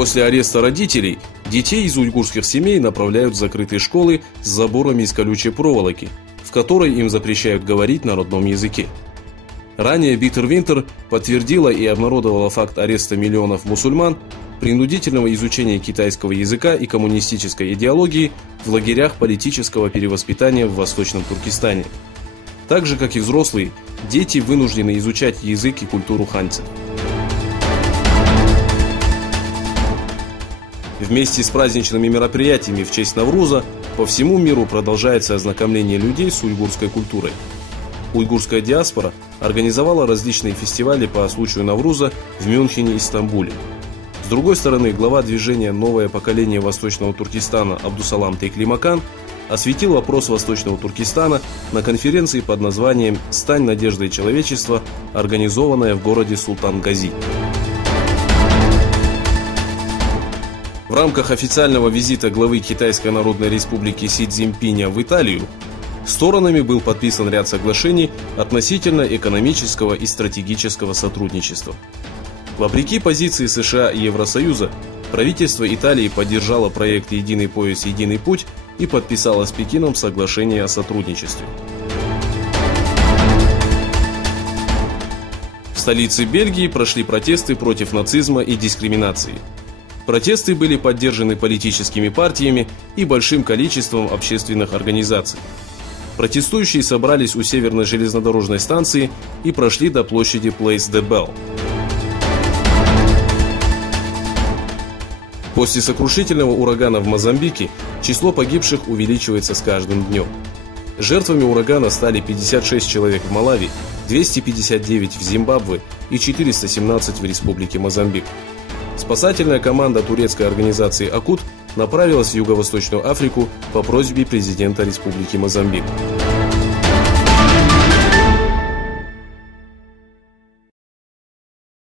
После ареста родителей детей из уйгурских семей направляют в закрытые школы с заборами из колючей проволоки, в которой им запрещают говорить на родном языке. Ранее Bitterwinter подтвердила и обнародовала факт ареста миллионов мусульман, принудительного изучения китайского языка и коммунистической идеологии в лагерях политического перевоспитания в Восточном Туркестане. Так же, как и взрослые, дети вынуждены изучать язык и культуру ханьцев. Вместе с праздничными мероприятиями в честь Навруза по всему миру продолжается ознакомление людей с уйгурской культурой. Уйгурская диаспора организовала различные фестивали по случаю Навруза в Мюнхене и Стамбуле. С другой стороны, глава движения «Новое поколение Восточного Туркестана» Абдусалам Теклимакан осветил вопрос Восточного Туркестана на конференции под названием «Стань надеждой человечества», организованная в городе Султан-Гази. В рамках официального визита главы Китайской Народной Республики Си Цзиньпиня в Италию сторонами был подписан ряд соглашений относительно экономического и стратегического сотрудничества. Вопреки позиции США и Евросоюза, правительство Италии поддержало проект «Единый пояс, единый путь» и подписало с Пекином соглашение о сотрудничестве. В столице Бельгии прошли протесты против нацизма и дискриминации. Протесты были поддержаны политическими партиями и большим количеством общественных организаций. Протестующие собрались у северной железнодорожной станции и прошли до площади Place de Bell. После сокрушительного урагана в Мозамбике число погибших увеличивается с каждым днем. Жертвами урагана стали 56 человек в Малави, 259 в Зимбабве и 417 в Республике Мозамбик. Спасательная команда турецкой организации «Акут» направилась в Юго-Восточную Африку по просьбе президента Республики Мозамбик.